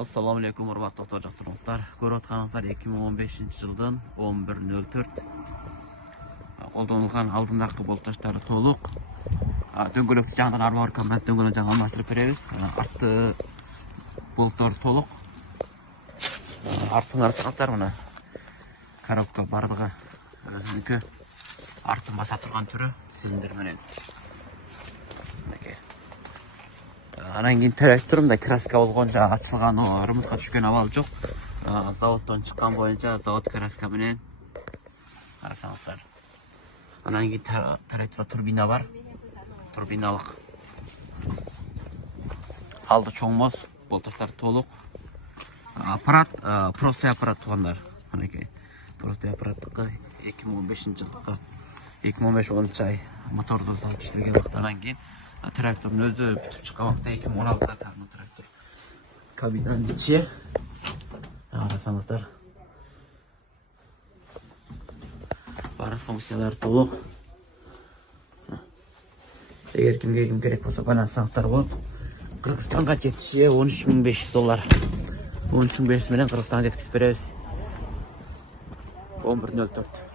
Assalamu alaikum урматтуу жактыргычтар. Көрүп атканыңыздар 2015 жылдын 11.04. Колдонулган алдындагы болтоштор толук. Дөңгөлөктү жаңыдан арбар комбинат дөңгөлөк жаңы алмаштырып беребиз. Арты болтор толук. Артын арткандар мына. Коробка бардыгы өзүнүкү. Артын баса турган түрү цилиндр менен. Анан кийин трактор мындай краска болгон, жана ачылган, ремонтка түшкөн абал жок. Заводдон чыккан боюнча завод краска менен карасаңыздар. Анан кийин трактор турбина бар. Турбиналык. Алды чоңмоз, болтоштор толук. Аппарат, простой аппарат тугандар. Анакей. Простой аппараттыкка 2015 жылдыкка 2015 ай моторду салып иштеген вактан кийин трактордун өзү бүтүп чыккан вакытта 2016 тармы трактор. Кабинанын ичи. Карасаңыздар. Баардык функциялары толук. Эгер кимге керек болсо байланышсаңыздар болот. Кыргызстанга жетиши $13.500. 13.500 менен Кыргызстанга жеткирип беребиз. 11.04.